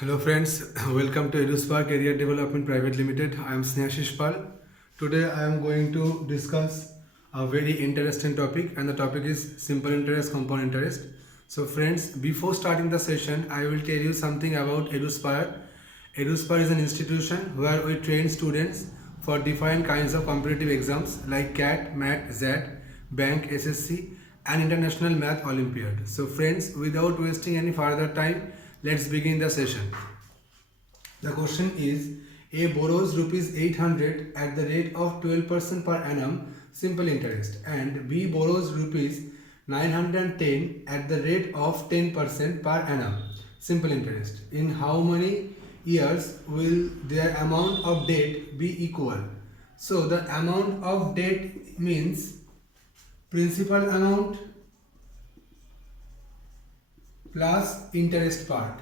Hello friends, welcome to EduSpark Career Development Private Limited. I am Snehashish Pal. Today I am going to discuss a very interesting topic, and the topic is simple interest, compound interest. So friends, before starting the session, I will tell you something about EduSpire. EduSpire is an institution where we train students for different kinds of competitive exams like CAT, MAT, ZAT, Bank, SSC and International Math Olympiad. So friends, without wasting any further time, let's begin the session. The question is, A borrows rupees 800 at the rate of 12% per annum simple interest, and B borrows rupees 910 at the rate of 10% per annum simple interest. In how many years will their amount of debt be equal? So the amount of debt means principal amount plus interest part.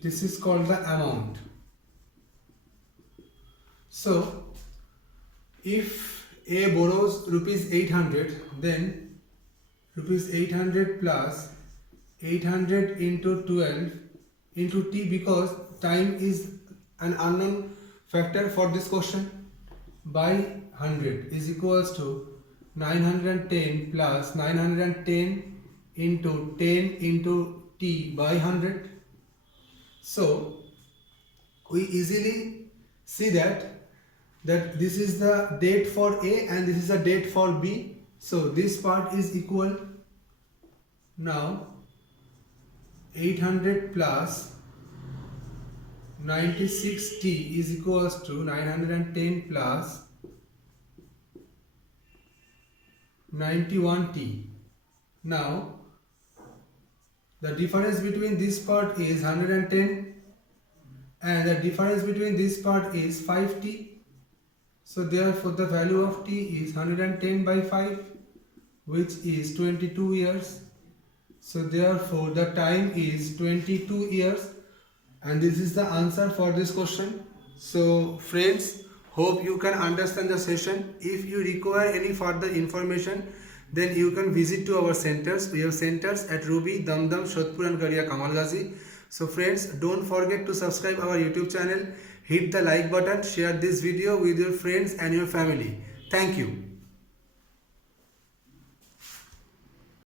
This is called the amount. So if A borrows rupees 800, then rupees 800 plus 800 into 12 into T, because time is an unknown factor for this question, by 100 is equals to 910 plus 910 into 10 into T by 100. So we easily see that this is the date for A and this is the date for B. So this part is equal. Now 800 plus 96T is equals to 910 plus 91T. Now the difference between this part is 110 and the difference between this part is 5T. So therefore the value of T is 110 by 5, which is 22 years. So therefore the time is 22 years, and this is the answer for this question. So friends, hope you can understand the session. If you require any further information, then you can visit to our centers. We have centers at Ruby, Damdam, Shodhpur and Garia Kamalgazi. So friends, don't forget to subscribe our YouTube channel, hit the like button, share this video with your friends and your family. Thank you.